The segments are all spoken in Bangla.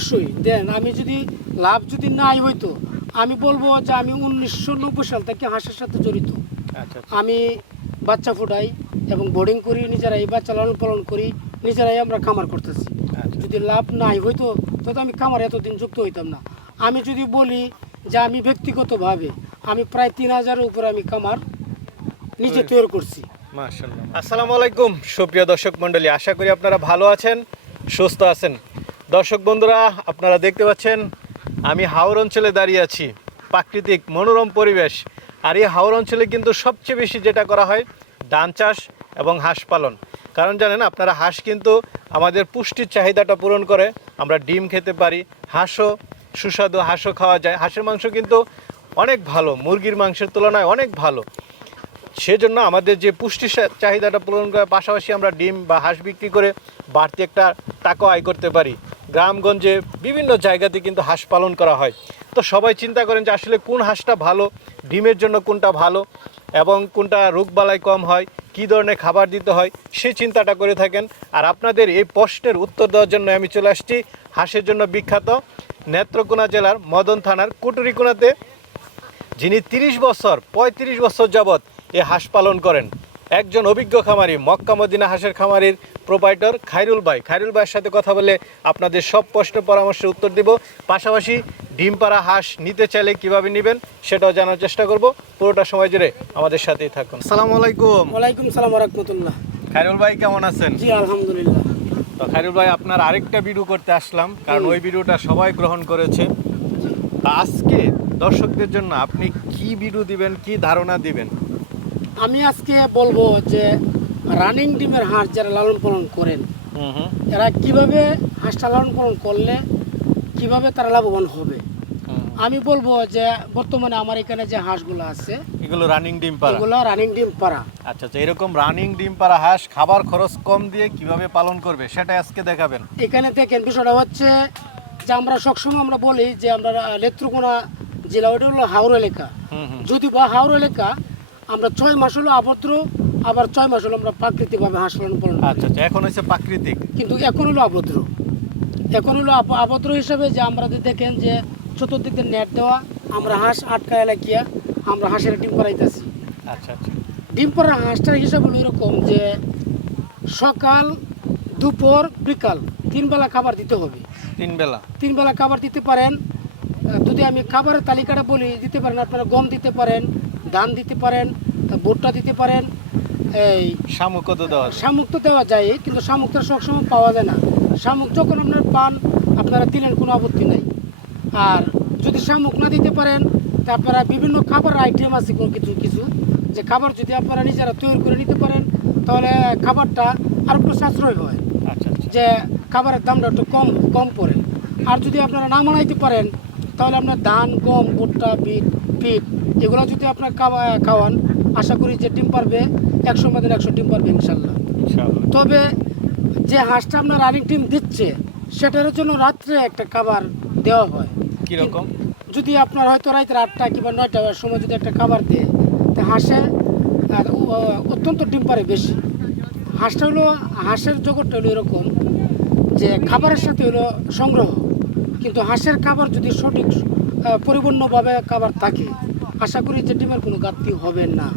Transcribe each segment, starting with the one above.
অবশ্যই। দেন আমি যদি লাভ যদি নাই হইতো আমি বলব যে আমি উনিশশো নব্বই সাল থেকে হাঁসের সাথে জড়িত। আচ্ছা আচ্ছা। আমি বাচ্চা ফুটাই এবং বোর্ডিং করি নিজেরাই বাচ্চা লালন পালন করি নিজেরাই আমরা খামার করতেছি। আচ্ছা যদি লাভ নাই হইতো তো আমি খামার এতদিন যুক্ত হইতাম না। আমি যদি বলি যে আমি ব্যক্তিগতভাবে আমি প্রায় তিন হাজারের উপরে আমি খামার নিজে তৈরি করছি। আসসালামু আলাইকুম সুপ্রিয় দর্শক মণ্ডলী আশা করি আপনারা ভালো আছেন সুস্থ আছেন। দর্শক বন্ধুরা, আপনারা দেখতে পাচ্ছেন, আমি হাওর অঞ্চলে দাঁড়িয়ে আছি। প্রাকৃতিক মনোরম পরিবেশ। আর এই হাওর অঞ্চলে কিন্তু সবচেয়ে বেশি যেটা করা হয়, ধান চাষ এবং হাঁস পালন। কারণ জানেন, আপনারা হাঁস কিন্তু আমাদের পুষ্টির চাহিদাটা পূরণ করে। আমরা ডিম খেতে পারি, হাঁসও সুস্বাদু, হাঁসও খাওয়া যায়। হাঁসের মাংস কিন্তু অনেক ভালো, মুরগির মাংসের তুলনায় অনেক ভালো। সেজন্য আমাদের যে পুষ্টি চাহিদাটা পূরণ করার পাশাপাশি আমরা ডিম বা হাঁস বিক্রি করে বাড়তি একটা টাকা আয় করতে পারি। গ্রামগঞ্জে বিভিন্ন জায়গাতে কিন্তু হাঁস পালন করা হয়। তো সবাই চিন্তা করেন যে আসলে কোন হাঁসটা ভালো, ডিমের জন্য কোনটা ভালো, এবং কোনটা রোগবালাই কম হয়, কী ধরনের খাবার দিতে হয় সেই চিন্তাটা করে থাকেন। আর আপনাদের এই প্রশ্নের উত্তর দেওয়ার জন্য আমি চলে আসছি হাঁসের জন্য বিখ্যাত নেত্রকোনা জেলার মদন থানার কুটুরিকোনাতে। যিনি তিরিশ বছর ৩৫ বছর যাবৎ এ হাঁস পালন করেন। একজন অভিজ্ঞ খামারি মক্কা মদিনা হাঁসের খামারির প্রোপাইটর খাইরুল ভাই। খাইরুল ভাইয়ের সাথে কথা বলে আপনাদের সব প্রশ্ন পরামর্শের উত্তর দিব। পাশাপাশি ডিম পাড়া হাঁস নিতে চাইলে কীভাবে নেবেন সেটাও জানার চেষ্টা করব। পুরোটা সময় জুড়ে আমাদের সাথেই থাকুন। আসসালামু আলাইকুম। ওয়ালাইকুম সালাম রহমতুল্লাহ। খাইরুল ভাই কেমন আছেন? জি আলহামদুলিল্লাহ। তো খাইরুল ভাই আপনার আরেকটা ভিডিও করতে আসলাম কারণ ওই ভিডিওটা সবাই গ্রহণ করেছে। আজকে দর্শকদের জন্য আপনি কি ভিডিও দিবেন কি ধারণা দিবেন? আমি আজকে বলব যে রানিং ডিমের হাঁস যারা লালন পালন করেন এরা কীভাবে হাঁসটা লালন পালন করলে কীভাবে তারা লাভবান হবে? আমি বলব যে বর্তমানে আমার এখানে যে হাঁসগুলো আছে এগুলো রানিং ডিম পাড়া? এগুলো রানিং ডিম পাড়া। আচ্ছা আচ্ছা এরকম রানিং ডিম পাড়া হাঁস খাবার খরচ কম দিয়ে কীভাবে পালন করবে সেটা আজকে দেখাবেন। এখানে দেখেন বিষয়টা হচ্ছে যে আমরা সবসময় আমরা বলি যে আমরা নেত্রকোনা জেলা ওটা হলো হাওড় এলাকা। যদি বা হাওড় এলাকা আমরা ছয় মাস হলো আবদ্র আবার ছয় মাস হলো আমরা প্রাকৃতিকভাবে হাঁস পালন করি। আচ্ছা আচ্ছা এখন হচ্ছে প্রাকৃতিক। কিন্তু এখন হলো আবদ্র এখন হলো আব- আবদ্র হিসাবে যে আমরা দেখেন যে চতুর্দিক দিয়ে নেট দেওয়া আমরা হাঁস আটকায় লাগিয়া আমরা হাঁসের ডিম করাইতেছি আচ্ছা আচ্ছা। ডিম পড়া হাঁসটার হিসাব হলো এরকম যে সকাল দুপুর বিকাল তিন বেলা খাবার দিতে হবে। তিন বেলা? তিন বেলা খাবার দিতে পারেন। যদি আমি খাবারের তালিকাটা বলি দিতে পারেন আপনারা গম দিতে পারেন ধান দিতে পারেন ভুট্টা দিতে পারেন এই শামুক তো দেওয়া? শামুক তো দেওয়া যায় কিন্তু শামুক তো সবসময় পাওয়া যায় না। শামুক যখন আপনার পান আপনারা দিলেন কোনো আপত্তি নাই। আর যদি শামুক না দিতে পারেন তা আপনারা বিভিন্ন খাবার আইটেম আছে কোনো কিছু কিছু। যে খাবার যদি আপনারা নিজেরা তৈরি করে নিতে পারেন তাহলে খাবারটা আর একটু সাশ্রয় হয়। আচ্ছা আচ্ছা। যে খাবারের দামটা একটু কম কম পড়ে। আর যদি আপনারা না মানাইতে পারেন তাহলে আপনার ধান গম ভুট্টা বিট পিট এগুলো যদি আপনার খাওয়া- খাওয়ান আশা করি যে ডিম পারবে একশো মধ্যে একশো ডিম পারবে ইনশাল্লাহ। তবে যে হাঁসটা আপনার রানিং টিম দিচ্ছে সেটার জন্য রাত্রে একটা খাবার দেওয়া হয়। কীরকম যদি আপনার হয়তো রাত্রে আটটা কিংবা নয়টার সময় যদি একটা খাবার দেয় তা হাঁসে অত্যন্ত ডিম পারে বেশি। হাঁসটা হলো হাঁসের জগৎটা হলো এরকম যে খাবারের সাথে হলো সংগ্রহ। কিন্তু হাঁসের খাবার যদি সঠিক পরিপূর্ণভাবে খাবার থাকে। আশা করি যে ডিমের কোনো ঘাটতি হবে না।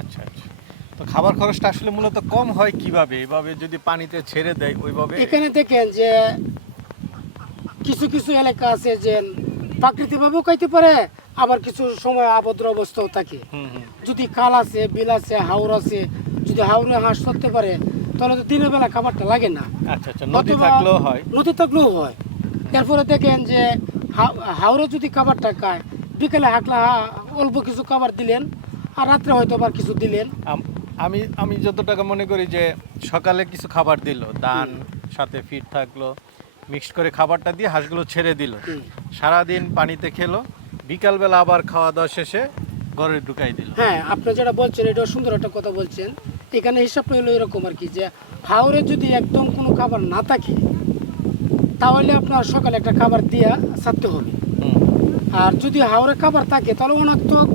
আচ্ছা আচ্ছা। তো খাবার খরচটা আসলে মূলত কম হয় কীভাবে? এভাবে যদি পানিতে ছেড়ে দেয় ওইভাবে এখানে দেখেন যে কিছু কিছু এলাকা আছে যে প্রাকৃতিকভাবেও খাইতে পারে আবার কিছু সময় আবদ্র অবস্থাও থাকে। যদি খাল আছে বিল আছে হাওর আছে যদি হাওরে হাঁস চলতে পারে তাহলে তো দিনের বেলা খাবারটা লাগে না। আচ্ছা আচ্ছা। নদী থাকলেও হয়। নদী থাকলেও হয়। এরপরে দেখেন যে হা- হাওরে যদি খাবারটা খায় বিকেলে হাঁকলা অল্প কিছু খাবার দিলেন আর রাত্রে হয়তো আবার কিছু দিলেন। আমি আমি যত টাকা মনে করি যে সকালে কিছু খাবার দিল দান সাথে ফিট থাকল মিক্সড করে খাবারটা দিয়ে হাঁসগুলো ছেড়ে দিল। সারাদিন পানিতে খেলো বিকালবেলা আবার খাওয়া দাওয়া শেষে ঘরে ঢুকাই দিল। হ্যাঁ আপনি যেটা বলছেন এটা সুন্দর একটা কথা বলছেন। এখানে হিসাবটা হলো এরকম আর কি যে হাওরে যদি একদম কোনো খাবার না থাকে তাহলে আপনার সকালে একটা খাবার দিয়া ছাড়তে হবে। আর যদি হাওরে খাবার থাকে তাহলে অনাত্মক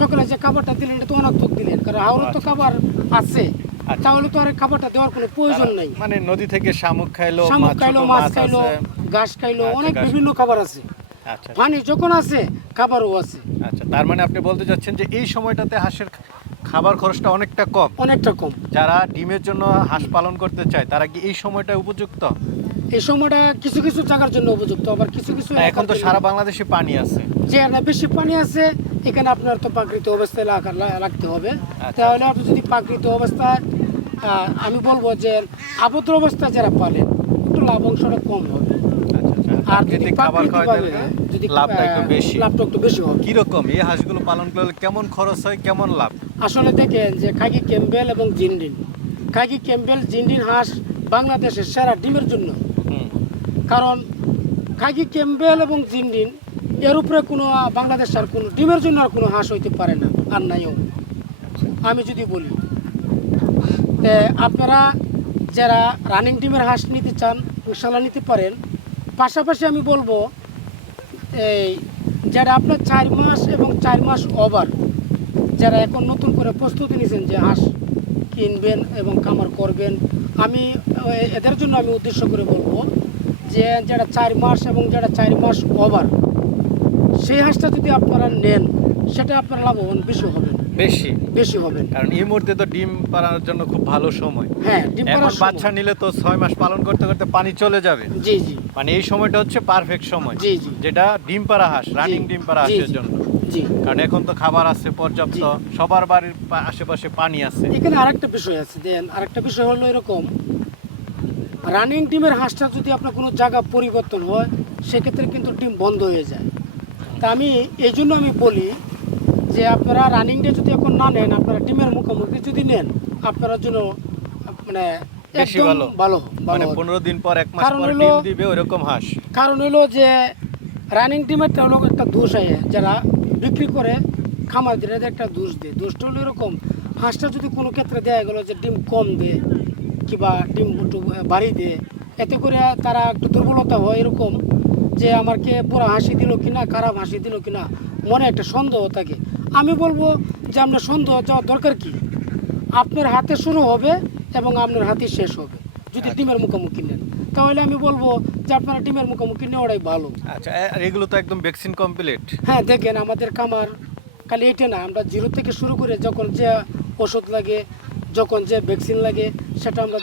সকালে যে খাবারটা দিলেন এটা তো অনাত্মক দিলেন। কারণ হাওরে তো আচ্ছা। খাবার আছে আচ্ছা। তাহলে তো আর খাবারটা দেওয়ার কোনো প্রয়োজন নেই। মানে নদী থেকে শামুক খাইলো শামুক খাইলো মাছ খাইলো ঘাস খাইলো আচ্ছা, অনেক বিভিন্ন খাবার আছে। পানি যখন আছে খাবারও আছে। আচ্ছা তার মানে আপনি বলতে চাচ্ছেন যে এই সময়টাতে হাঁসের খাবার খরচটা অনেকটা কম? অনেকটা কম। যারা ডিমের জন্য হাঁস পালন করতে চায় তারা কি এই সময়টা উপযুক্ত? এই সময়টা কিছু কিছু জায়গার জন্য উপযুক্ত আবার কিছু কিছু এখন তো সারা বাংলাদেশে পানি আছে। যে না বেশি পানি আছে এখানে আপনার তো প্রাকৃতিক অবস্থায় রাখতে হবে। আচ্ছা। তাহলে আপনি যদি প্রাকৃতিক অবস্থায় আমি বলব যে আবদ্ধ অবস্থায় যারা পালেন একটু লাভ অংশটা কম হবে। আচ্ছা আচ্ছা। আর যদি খাবার খাওয়াতে যদি লাভটা একটু বেশি। লাভটা একটু বেশি হবে। কীরকম? এই হাঁসগুলো পালন করলে কেমন খরচ হয় কেমন লাভ? আসলে দেখেন যে খাগি ক্যাম্বেল এবং জিন্ডিন। খাগি ক্যাম্বেল জিন্ডিন হাঁস বাংলাদেশের সেরা ডিমের জন্য। কারণ খাগি ক্যাম্বেল এবং জিন্ডিন, এর উপরে কোনো বাংলাদেশ আর কোনো, ডিমের জন্য আর কোনো হাঁস হইতে পারে না, আর নাইও আমি যদি বলি আপনারা যারা রানিং ডিমের হাঁস নিতে চান, ইনশাল্লাহ নিতে পারেন। পাশাপাশি আমি বলব, এই যারা আপনার চার মাস এবং চার মাস ওভার যারা এখন নতুন করে প্রস্তুতি নিয়েছেন যে হাঁস কিনবেন এবং কামার করবেন, আমি এদের জন্য আমি উদ্দেশ্য করে বলব যে যারা চার মাস এবং যেটা চার মাস ওভার সেই হাঁসটা যদি আপনারা নেন সেটা আপনার লাভবান বেশি হবেন বেশি? বেশি হবে। কারণ এই মুহূর্তে তো ডিম পাড়ানোর জন্য খুব ভালো সময়। হ্যাঁ ডিম এখন পাড়ার বাচ্চা নিলে তো ছয় মাস পালন করতে করতে পানি চলে যাবে। জি জি। মানে এই সময়টা হচ্ছে পারফেক্ট সময় জি জি। যেটা ডিম পাড়া হাঁস রানিং ডিম পাড়া হাঁসের জন্য। জি। কারণ এখন তো খাবার আছে পর্যাপ্ত। সবার বাড়ির আশেপাশে পানি আছে। এখানে আরেকটা বিষয় আছে দেন আরেকটা বিষয় হলো এরকম রানিং ডিমের হাঁসটা যদি আপনার কোনো জায়গা পরিবর্তন হয় সেক্ষেত্রে কিন্তু ডিম বন্ধ হয়ে যায় তা আমি এই জন্য আমি বলি যে আপনারা রানিং ডে যদি এখন না নেন আপনারা ডিমের মুখোমুখি যদি নেন আপনার জন্য মানে একদম ভালো। মানে হবে। পনেরো দিন পর এক মাস কারণ পর হলো- ডিম দিবে ওইরকম হাঁস কারণ হলো যে রানিং ডিমেরটা হলো একটা দোষ আয় যারা বিক্রি করে খামার এদের একটা দোষ দেয় দোষটা হলো এরকম হাঁসটা যদি কোনো ক্ষেত্রে দেয়া গেলো যে ডিম কম দেয় কিংবা ডিম একটু বাড়ি দেয়। এতে করে তারা একটু দুর্বলতা হয় এরকম যে আমাকে পুরো হাসি দিল কিনা খারাপ হাসি দিল কিনা মনে একটা সন্দেহ থাকে। আমি বলব যে আপনার সন্দেহ যাওয়ার দরকার কি? আপনার হাতে শুরু হবে এবং আপনার হাতে শেষ হবে যদি ডিমের মুখোমুখি নেন। তাহলে আমি বলব যে আপনারা ডিমের মুখোমুখি নেওয়াটাই ভালো। আচ্ছা আর এগুলো তো একদম ভ্যাকসিন কমপ্লিট হ্যাঁ দেখেন আমাদের কামার খালি এটা না আমরা জিরো থেকে শুরু করে যখন যে ওষুধ লাগে যখন যে ভ্যাকসিন লাগে সেটা আমরা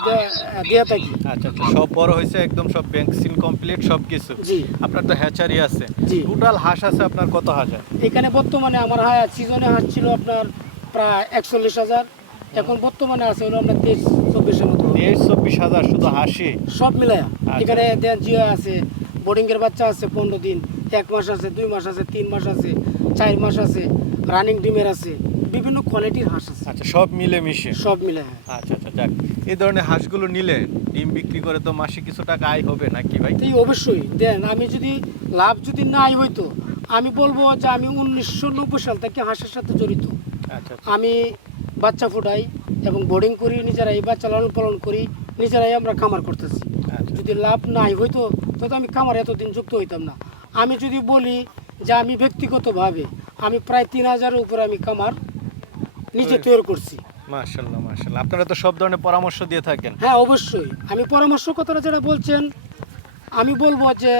দেয়া- থাকি। আচ্ছা আচ্ছা সব বড় হয়েছে একদম সব ভ্যাকসিন কমপ্লিট সব কিছু জি। আপনার তো হ্যাচারি আছে। জি। টোটাল হাঁস আছে আপনার কত হাজার এখানে বর্তমানে আমার হায়া সিজনে হাঁস ছিল আপনার প্রায় একচল্লিশ হাজার। এখন বর্তমানে আছে হলো আপনার তেইশ চব্বিশের মতো। তেইশ চব্বিশ হাজার শুধু হাসি সব মিলায়া। আচ্ছা। এখানে দেন জিও আছে বোর্ডিংয়ের বাচ্চা আছে পনেরো দিন এক মাস আছে দুই মাস আছে তিন মাস আছে চার মাস আছে রানিং ডিমের আছে। বিভিন্ন কোয়ালিটির হাঁস আছে। আচ্ছা সব মিলে মিশে সব মিলে হ্যাঁ। আচ্ছা আচ্ছা যাক। এই ধরনের হাঁসগুলো নিলে ডিম বিক্রি করে তো মাসে কিছু টাকা আয় হবে নাকি ভাই? এই অবশ্যই। দেন আমি যদি লাভ যদি নাই হইতো আমি বলব যে আমি উনিশশো নব্বই সাল থেকে হাঁসের সাথে জড়িত। আচ্ছা আচ্ছা। আমি বাচ্চা ফুটাই এবং বোর্ডিং করি নিজেরাই বাচ্চা লালন পালন করি নিজেরাই আমরা খামার করতেছি। আচ্ছা যদি লাভ নাই হইতো তো আমি খামার এতদিন যুক্ত হইতাম না। আমি যদি বলি যে আমি ব্যক্তিগতভাবে আমি প্রায় তিন হাজারের উপরে আমি খামার নিজে তৈরি করছি। মার্শাল্লাহ মার্শাল্লাহ আপনারা তো সব ধরনের পরামর্শ দিয়ে থাকেন। হ্যাঁ অবশ্যই। আমি পরামর্শ কথাটা যেটা বলছেন আমি বলব যে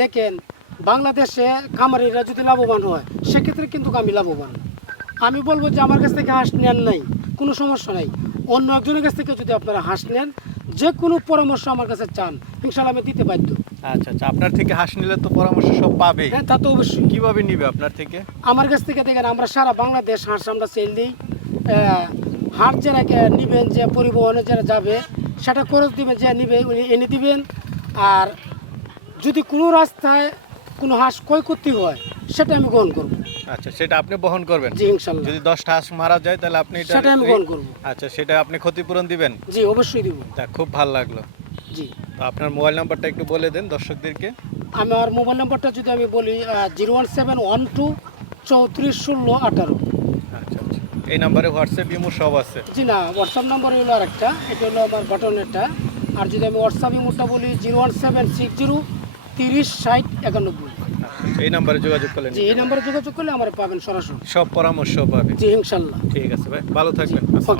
দেখেন বাংলাদেশে খামারিরা যদি লাভবান হয় সেক্ষেত্রে কিন্তু আমি লাভবান। আমি বলব যে আমার কাছ থেকে হাঁস নেন নাই কোনো সমস্যা নাই। অন্য একজনের কাছ থেকে যদি আপনারা হাঁস নেন যে কোনো পরামর্শ আমার কাছে চান ইনশাল্লাহ আমি দিতে বাধ্য। আচ্ছা আচ্ছা আপনার থেকে হাঁস নিলে তো পরামর্শ সব পাবে হ্যাঁ তা তো অবশ্যই। কীভাবে নিবে আপনার থেকে? আমার কাছ থেকে দেখেন আমরা সারা বাংলাদেশ হাঁস আমরা সেল দিই। হাট যারা নিবেন যে পরিবহনে যারা যাবে সেটা খরচ দিবেন যে নিবে উনি এনে দিবেন। আর যদি কোনো রাস্তায় কোনো হাঁস ক্ষয় করতে হয় সেটা আমি গ্রহণ করব। আচ্ছা সেটা আপনি বহন করবেন? জি ইনশাল্লাহ। যদি দশটা হাঁস মারা যায় তাহলে আপনি এটা সেটা আমি গ্রহণ করব। আচ্ছা সেটা আপনি ক্ষতিপূরণ দিবেন? জি অবশ্যই দিব। তা খুব ভালো লাগল। জি। আপনার মোবাইল নাম্বারটা একটু বলে দেন দর্শকদেরকে। আমার মোবাইল নাম্বারটা যদি আমি বলি zero one seven one two চৌত্রিশ ষোলো আঠারো। আচ্ছা আচ্ছা। এই নাম্বারে হোয়াটসঅ্যাপ ইমো সব আছে? জি না হোয়াটসঅ্যাপ নাম্বার হলো আরেকটা এটা হলো আমার বাটনেরটা আর যদি আমি হোয়াটসঅ্যাপ ইমোটা বলি zero one seven six zero তিরিশ ষাট একানব্বই। আচ্ছা, এই নাম্বারে যোগাযোগ করলেন জি এই নাম্বারে যোগাযোগ করলে আমার পাবেন সরাসরি। সব পরামর্শ পাবে। জি ইনশাল্লাহ। ঠিক আছে ভাই ভালো থাকবেন। ওকে।